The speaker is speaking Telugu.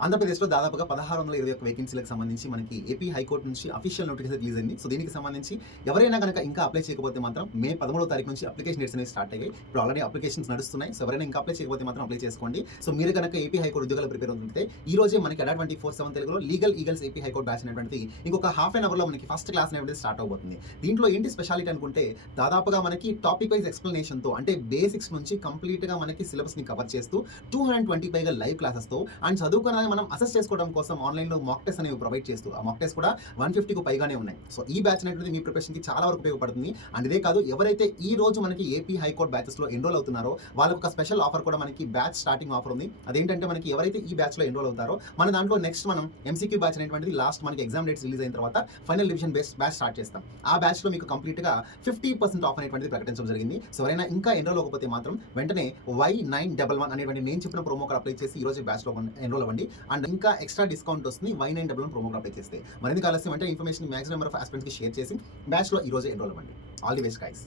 ఆంధ్రప్రదేశ్‌లో దాదాపుగా 1621 వేకెన్సీలకు సంబంధించి మనకి ఏపీ హైకోర్ట్ నుంచి అఫీషియల్ నోటిఫికేషన్ రిలీజ్ అయింది. సో, దీనికి సంబంధించి ఎవరైనా గనక ఇంకా అప్లై చేయకపోతే మాత్రం మే 13వ తారీఖు నుంచి అప్లికేషన్ డేట్స్ అనేవి స్టార్ట్ అయ్యాయి. ఇప్పుడు ఆల్రెడీ అప్లికేషన్స్ నడుస్తున్నాయి. సో, ఎవరైనా ఇంకా అప్లై చేయకపోతే మాత్రం అప్లై చేసుకోండి. సో, మీరు గనక ఏపీ హైకోర్ట్ ఉద్యోగాలు ప్రిపేర్ అవుతుంటే ఈ రోజే మనకి అడా 24/7 తెలుగులో legal eagles AP high court batch అనేటువంటిది ఇంకొక హాఫ్ అన్ అవర్‌లో మనకి ఫస్ట్ క్లాస్ అనేటువంటిది స్టార్ట్ అవబోతుంది. దీంట్లో ఏంటి స్పెషాలిటీ అనుకుంటే దాదాపుగా మనకి టాపిక్ వైస్ ఎక్స్‌ప్లనేషన్‌తో అంటే బేసిక్స్ నుంచి కంప్లీట్‌గా మనకి సిలబస్‌ని కవర్ చేస్తూ 220 పైగా లైవ్ క్లాసెస్‌తో అండ్ చదువుకోవడానికి మనం అసెస్ చేసుకోవడం కోసం ఆన్‌లైన్‌లో మాక్ టెస్ట్ అనేవి ప్రొవైడ్ చేస్తూ ఆ మాక్ టెస్ట్ కూడా 150కు పైగానే ఉన్నాయి. సో, ఈ బ్యాచ్ అనేటువంటిది మీ ప్రిపరేషన్‌కి చాలా వరకు ఉపయోగపడుతుంది. అండ్ ఇదే కాదు ఎవరైతే ఈ రోజు మనకి ఏపీ హైకోర్ట్ బ్యాచెస్‌లో ఎన్రోల్ అవుతున్నారో వాళ్ళకి ఒక స్పెషల్ ఆఫర్ కూడా మనకి బ్యాచ్ స్టార్టింగ్ ఆఫర్ ఉంది. అదేంటంటే మనకి ఎవరైతే ఈ బ్యాచ్‌లో ఎన్రోల్ అవుతారో మన దాంట్లో నెక్స్ట్ మనం ఎంసీక్యూ బ్యాచ్ అనేటువంటిది లాస్ట్ మనకి ఎగ్జామ్ డేట్స్ రిలీజ్ అయిన తర్వాత ఫైనల్ రివిజన్ బ్యాచ్ స్టార్ట్ చేస్తాం. ఆ బ్యాచ్‌లో మీకు కంప్లీట్‌గా 50% ఆఫ్ అనేటువంటిది ప్రకటించడం జరిగింది. సో, ఎవరైనా ఇంకా ఎన్రోల్ అవ్వకపోతే మాత్రం వెంటనే Y911 అనేటువంటి నేను చెప్పిన ప్రోమో కోడ్ అప్లై చేసి ఈ రోజు బ్యాచ్‌లో ఎన్రోల్ అవ్వండి. అండ్ ఇంకా ఎక్స్ట్రా డిస్కౌంట్ వస్తుంది Y911 ప్రోమో కోడ్ అప్లై చేస్తే. మరిన్ని ఆలస్యం అంటే ఇన్ఫర్మేషన్ మాక్సిమం నెంబర్ ఆఫ్ ఆస్పిరెంట్స్‌కి షేర్ చేసి బ్యాచ్‌లో ఈ రోజే ఎన్రోల్ అవ్వండి. All the best guys.